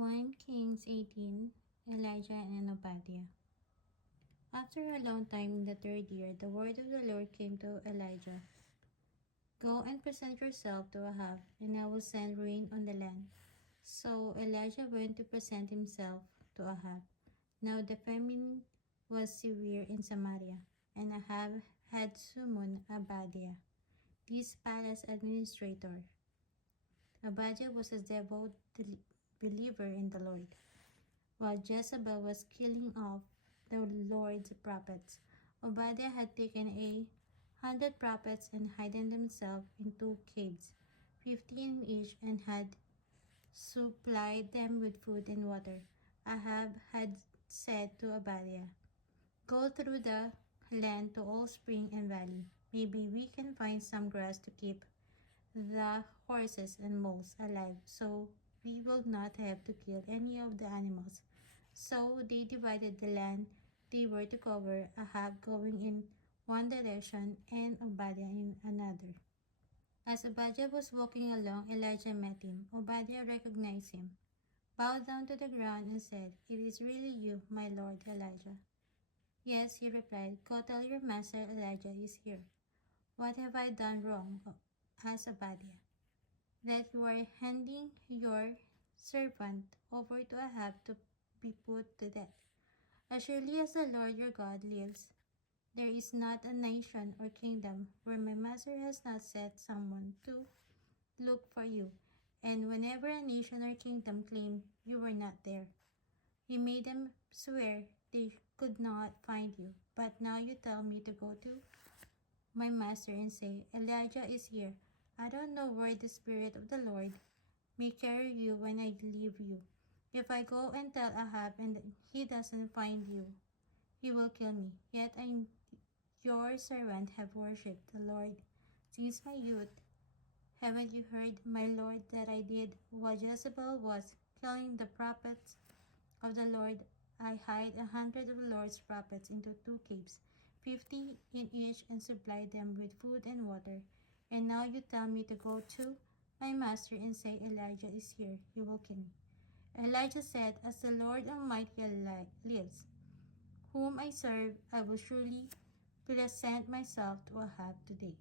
1 Kings 18, Elijah and Obadiah. After a long time in the 3rd year, the word of the Lord came to Elijah. Go and present yourself to Ahab, and I will send rain on the land. So Elijah went to present himself to Ahab. Now the famine was severe in Samaria, and Ahab had summoned Obadiah, this palace administrator. Obadiah was a devout believer in the Lord. While Jezebel was killing off the Lord's prophets, Obadiah had taken 100 prophets and hidden themselves in 2 caves, 50 in each, and had supplied them with food and water. Ahab had said to Obadiah, "Go through the land to all spring and valley. Maybe we can find some grass to keep the horses and mules alive, so we will not have to kill any of the animals." So they divided the land they were to cover, Ahab going in one direction and Obadiah in another. As Obadiah was walking along, Elijah met him. Obadiah recognized him, bowed down to the ground, and said, "It is really you, my lord Elijah." "Yes," he replied. "Go tell your master Elijah is here." "What have I done wrong?" asked Obadiah, "that you are handing your servant over to Ahab to be put to death? As surely as the Lord your God lives, there is not a nation or kingdom where my master has not set someone to look for you. And whenever a nation or kingdom claimed you were not there, he made them swear they could not find you. But now you tell me to go to my master and say, 'Elijah is here.' I don't know where the Spirit of the Lord may carry you when I leave you. If I go and tell Ahab and he doesn't find you, he will kill me. Yet I, your servant, have worshipped the Lord since my youth. Haven't you heard, my lord, that I did what Jezebel was, killing the prophets of the Lord? I hid 100 of the Lord's prophets into 2 caves, 50 in each, and supplied them with food and water. And now you tell me to go to my master and say, 'Elijah is here.' You will kill me." Elijah said, "As the Lord Almighty lives, whom I serve, I will surely present myself to Ahab today."